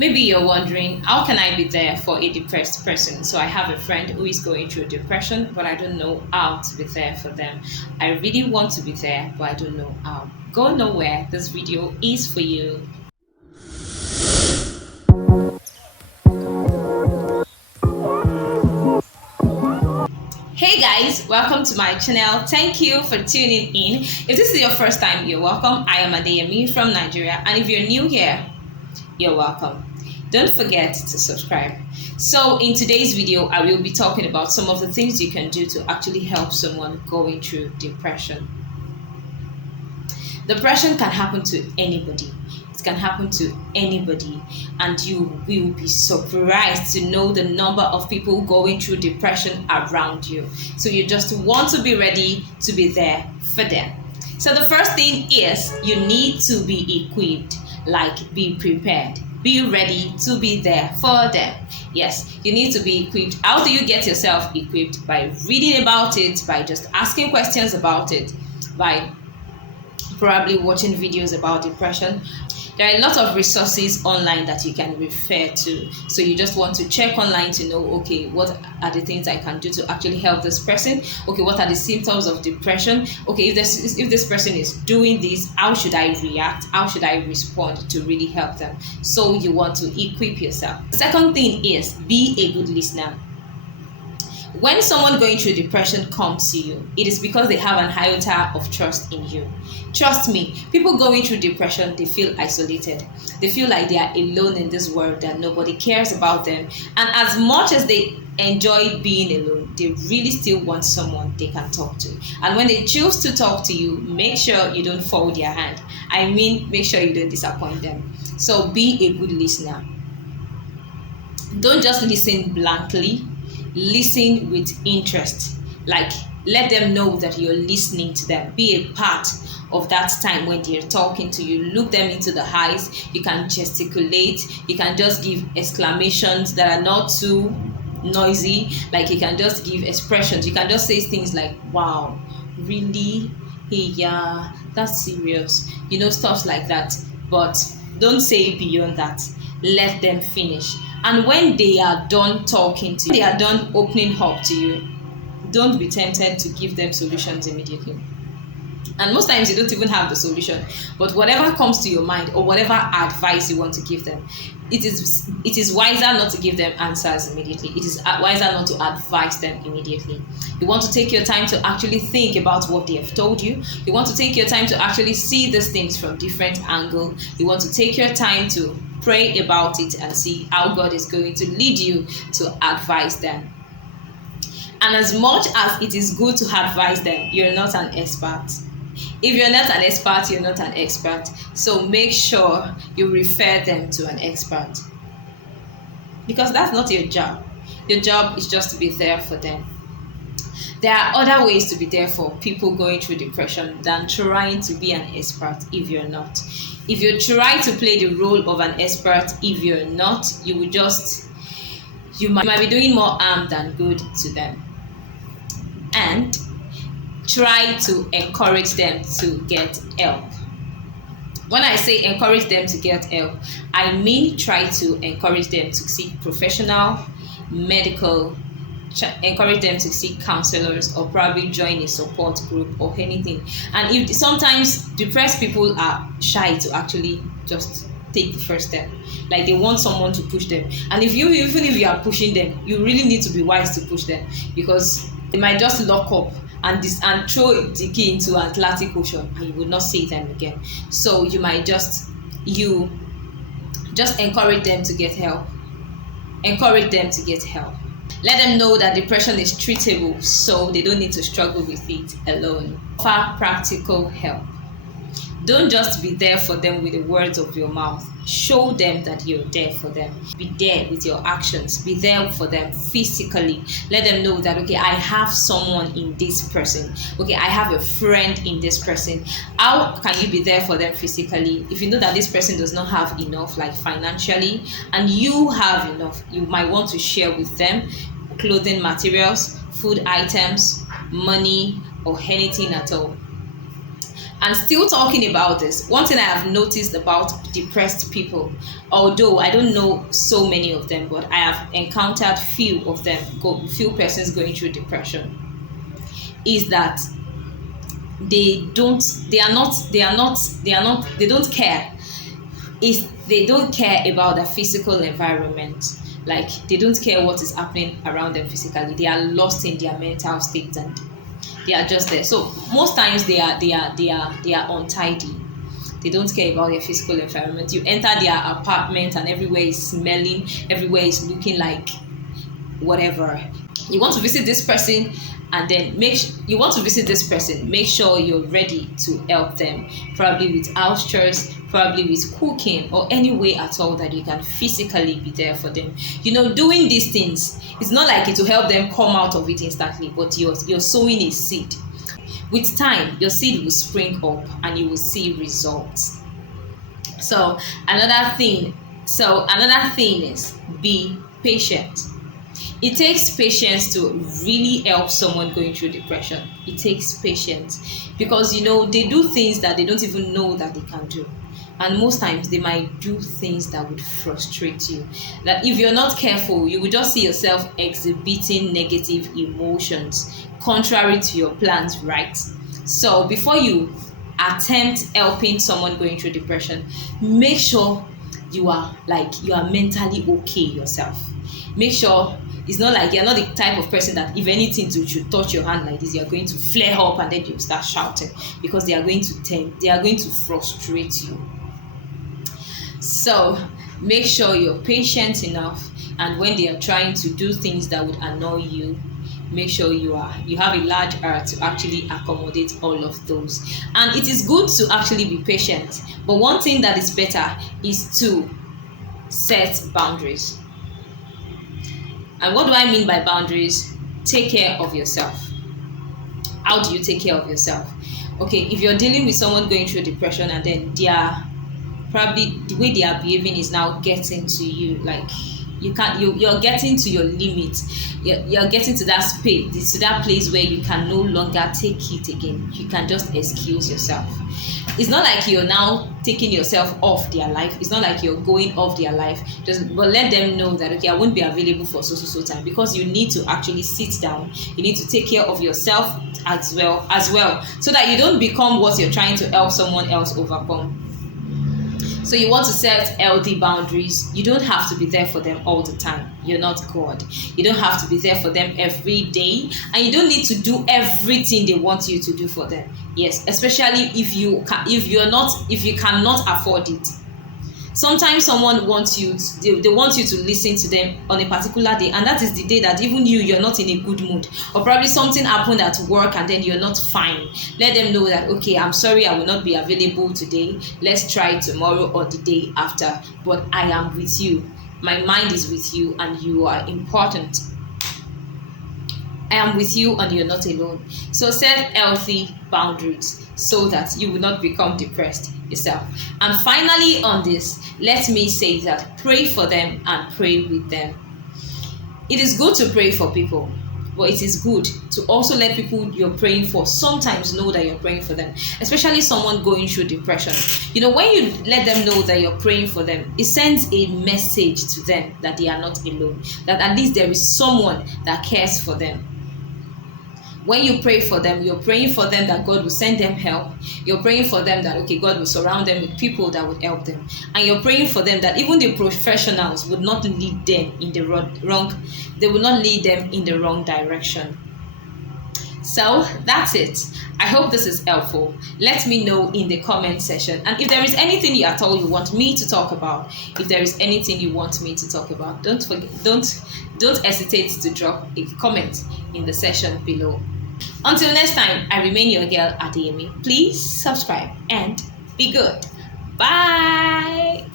Maybe you're wondering, how can I be there for a depressed person? So I have a friend who is going through depression, but I don't know how to be there for them. I really want to be there, but I don't know how. Go nowhere. This video is for you. Hey guys, welcome to my channel. Thank you for tuning in. If this is your first time, you're welcome. I am Adeyemi from Nigeria, and if you're new here, you're welcome. Don't forget to subscribe. So in today's video, I will be talking about some of the things you can do to actually help someone going through depression. Depression can happen to anybody. It can happen to anybody, and you will be surprised to know the number of people going through depression around you. So you just want to be ready to be there for them. So the first thing is you need to be equipped, like be prepared. Be ready to be there for them. Yes, you need to be equipped. How do you get yourself equipped? By reading about it, by just asking questions about it, by probably watching videos about depression. There are a lot of resources online that you can refer to. So you just want to check online to know, okay, what are the things I can do to actually help this person? Okay, what are the symptoms of depression? Okay, if this person is doing this, how should I react? How should I respond to really help them? So you want to equip yourself. The second thing is be a good listener. When someone going through depression comes to you, it is because they have an iota of trust in you. Trust me, people going through depression, they feel isolated. They feel like they are alone in this world, that nobody cares about them. And as much as they enjoy being alone, they really still want someone they can talk to. And when they choose to talk to you, make sure you don't fold their hand. I mean, make sure you don't disappoint them. So be a good listener. Don't just listen blankly. Listen with interest. Like, let them know that you're listening to them. Be a part of that time when they're talking to you. Look them into the eyes. You can gesticulate. You can just give exclamations that are not too noisy. Like, you can just give expressions. You can just say things like, wow, really? Hey, yeah, that's serious. Stuff like that. But don't say beyond that. Let them finish. And when they are done talking to you, they are done opening up to you, don't be tempted to give them solutions immediately. And most times you don't even have the solution, but whatever comes to your mind or whatever advice you want to give them, it is wiser not to give them answers immediately. It is wiser not to advise them immediately. You want to take your time to actually think about what they have told you. You want to take your time to actually see these things from different angles. You want to take your time to pray about it and see how God is going to lead you to advise them. And as much as it is good to advise them, you're not an expert. If you're not an expert, you're not an expert. So make sure you refer them to an expert. Because that's not your job. Your job is just to be there for them. There are other ways to be there for people going through depression than trying to be an expert if you're not. If you try to play the role of an expert if you're not, you might be doing more harm than good to them. And try to encourage them to get help. When I say encourage them to get help, I mean try to encourage them to seek professional, medical, encourage them to seek counselors or probably join a support group or anything. And if sometimes depressed people are shy to actually just take the first step, like they want someone to push them. And even if you are pushing them, you really need to be wise to push them, because they might just lock up and throw the key into an Atlantic Ocean and you will not see them again. So you might just encourage them to get help. Encourage them to get help. Let them know that depression is treatable, so they don't need to struggle with it alone. Offer practical help. Don't just be there for them with the words of your mouth. Show them that you're there for them. Be there with your actions. Be there for them physically. Let them know that, okay, I have someone in this person. Okay, I have a friend in this person. How can you be there for them physically? If you know that this person does not have enough, like financially, and you have enough, you might want to share with them clothing materials, food items, money, or anything at all. And still talking about this, one thing I have noticed about depressed people, although I don't know so many of them, but I have encountered few of them, few persons going through depression, is that they don't care. They don't care about the physical environment. Like, they don't care what is happening around them physically. They are lost in their mental state and they are just there. So most times they are untidy. They don't care about their physical environment. You enter their apartment and everywhere is smelling, everywhere is looking like whatever. You want to visit this person, and then make sure you're ready to help them, probably with house chores, probably with cooking, or any way at all that you can physically be there for them. Doing these things, it's not like it will help them come out of it instantly, but you're sowing a seed. With time, your seed will spring up and you will see results. So another thing is be patient. It takes patience to really help someone going through depression. It takes patience because they do things that they don't even know that they can do. And most times they might do things that would frustrate you. That if you're not careful, you will just see yourself exhibiting negative emotions contrary to your plans, right? So before you attempt helping someone going through depression, make sure you are mentally okay yourself. Make sure it's not like you're not the type of person that if anything should touch your hand like this, you're going to flare up and then you start shouting, because they are going to frustrate you. So make sure you're patient enough, and when they are trying to do things that would annoy you, make sure you have a large heart to actually accommodate all of those. And it is good to actually be patient, but one thing that is better is to set boundaries. And what do I mean by boundaries? Take care of yourself. How do you take care of yourself? Okay, if you're dealing with someone going through depression and then probably the way they are behaving is now getting to you, like you're getting to your limit. You're getting to that space, to that place where you can no longer take it again. You can just excuse yourself. It's not like you're now taking yourself off their life. It's not like you're going off their life. But let them know that, okay, I won't be available for so time, because you need to actually sit down. You need to take care of yourself as well, so that you don't become what you're trying to help someone else overcome. So you want to set healthy boundaries. You don't have to be there for them all the time. You're not God. You don't have to be there for them every day, and you don't need to do everything they want you to do for them. Yes, especially if you cannot afford it. Sometimes someone wants you they want you to listen to them on a particular day, and that is the day that even you're not in a good mood, or probably something happened at work and then you're not fine. Let them know that, okay, I'm sorry, I will not be available today. Let's try tomorrow or the day after, but I am with you. My mind is with you and you are important. I am with you and you're not alone. So set healthy boundaries so that you will not become depressed yourself. And finally on this, let me say that pray for them and pray with them. It is good to pray for people, but it is good to also let people you're praying for sometimes know that you're praying for them, especially someone going through depression. When you let them know that you're praying for them, it sends a message to them that they are not alone, that at least there is someone that cares for them. When you pray for them, you're praying for them that God will send them help. You're praying for them that, okay, God will surround them with people that would help them. And you're praying for them that even the professionals would not lead them in the they will not lead them in the wrong direction. So that's it. I hope this is helpful. Let me know in the comment section. And if there is anything at all you want me to talk about, don't hesitate to drop a comment in the section below. Until next time, I remain your girl Adeyemi. Please subscribe and be good. Bye.